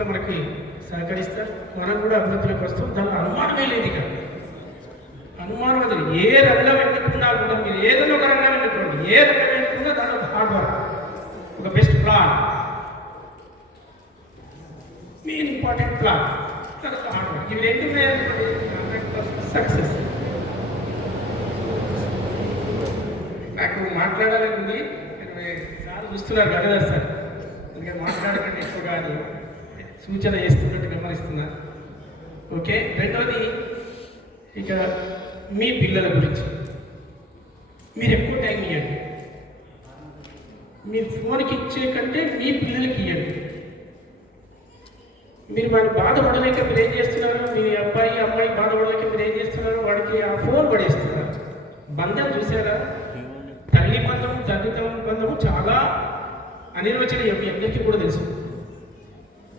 తప్పకుండా మనకి సహకరిస్తారు, మనం కూడా అభివృద్ధిలోకి వస్తాం. దాని అనుమానమే లేదు. ఇక అనుమానం అది ఏ రంగం ఎన్నుకున్నా కూడా మీరు ఏదైనా ఒక రంగం ఎన్నుకోండి, ఏ రంగం ఎన్నుకున్నా దాని ఒక హార్డ్ వర్క్, ఒక best plan, main important plan, తర్వాత హార్డ్ వర్క్. ఇవి రెండు సక్సెస్. నాకు మాట్లాడాలని ఉంది, సార్ చూస్తున్నారు గణధర్ సార్, అందుకని మాట్లాడకండి ఎక్కువగా అని సూచన చేస్తున్నట్టు గమనిస్తున్నా. ఓకే, రెండోది ఇక మీ పిల్లల గురించి మీరు ఎక్కువ టైం ఇవ్వండి. మీరు ఫోన్కి ఇచ్చే కంటే మీ పిల్లలకి ఇవ్వండి. మీరు వాడిని బాధపడలేక మీరు ఏం చేస్తున్నారు, మీ అబ్బాయి అమ్మాయి బాధపడలేక మీరు ఏం చేస్తున్నారు, వాడికి ఆ ఫోన్ పడేస్తున్నారు. బంధం చూసారా, తల్లి బంధము తండ్రి బంధము చాలా అనిర్వచనీయం, మీ అందరికీ కూడా తెలుసు.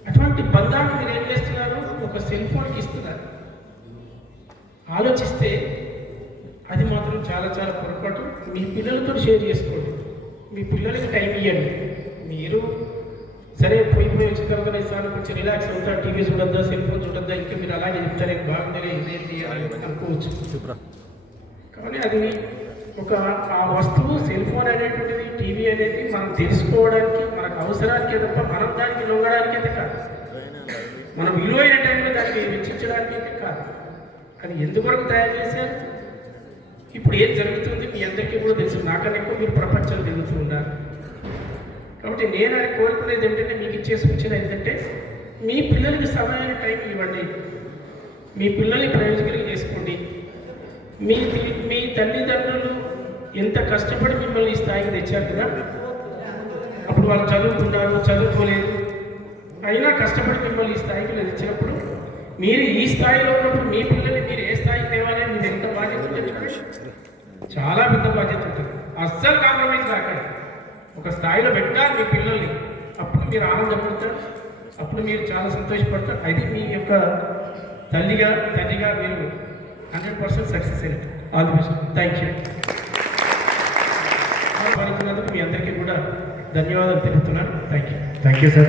అటువంటి బంధాన్ని మీరు ఏం చేస్తున్నారు, ఒక సెల్ ఫోన్కి ఇస్తున్నారు. ఆలోచిస్తే అది మాత్రం చాలా చాలా పొరపాటు. మీ పిల్లలతో షేర్ చేసుకోండి, మీ పిల్లలకి టైం ఇవ్వండి. మీరు సరే పోయి వచ్చిన తర్వాత సార్ కొంచెం రిలాక్స్ అవుతా, టీవీ చూడద్దా, సెల్ ఫోన్ చూడద్దా, ఇంకా మీరు అలాగే చెప్తారే బాగుండే ఇదేంటి అనుకోవచ్చు. కానీ అది ఒక ఆ వస్తువు సెల్ ఫోన్ అనేటువంటిది, టీవీ అనేది మనం తెలుసుకోవడానికి, మనకు అవసరానికే తప్ప మనం దానికి లొంగడానికి అయితే కాదు, మనం విలువైన టైంలో దానికి వెచ్చించడానికి అయితే కాదు. అది ఎందువరకు తయారు చేశారు, ఇప్పుడు ఏం జరుగుతుంది మీ అందరికీ కూడా తెలుసు, నాకన్నా ఎక్కువ మీరు ప్రపంచంలో తిరుగుతూ ఉన్నారు. కాబట్టి నేను అది కోరుకునేది ఏంటంటే, మీకు ఇచ్చే సూచన ఏంటంటే, మీ పిల్లలకి సమయమైన టైం ఇవ్వండి, మీ పిల్లల్ని ప్రయోజకులు చేసుకోండి. మీ తల్లిదండ్రులు ఎంత కష్టపడి మిమ్మల్ని ఈ స్థాయికి తెచ్చారు కదా, అప్పుడు వాళ్ళు చదువుకున్నారు, చదువుకోలేదు, అయినా కష్టపడి మిమ్మల్ని ఈ స్థాయికి తెచ్చినప్పుడు, మీరు ఈ స్థాయిలో ఉన్నప్పుడు మీ పిల్లల్ని మీరు ఏ స్థాయికి తేవాలి, మీరు ఎంత బాధ్యత ఉంటుంది, చాలా పెద్ద బాధ్యత ఉంటుంది. అస్సలు కాంప్రమైజ్ కాకండి, ఒక స్థాయిలో పెట్టాలి మీ పిల్లల్ని, అప్పుడు మీరు ఆనందపడతారు, అప్పుడు మీరు చాలా సంతోషపడతారు. అది మీ యొక్క తండ్రిగా మీరు 100% సక్సెస్ అయినట్టు. All the best. Thank you. మీ అందరికీ కూడా ధన్యవాదాలు తెలుపుతున్నాను. Thank you sir.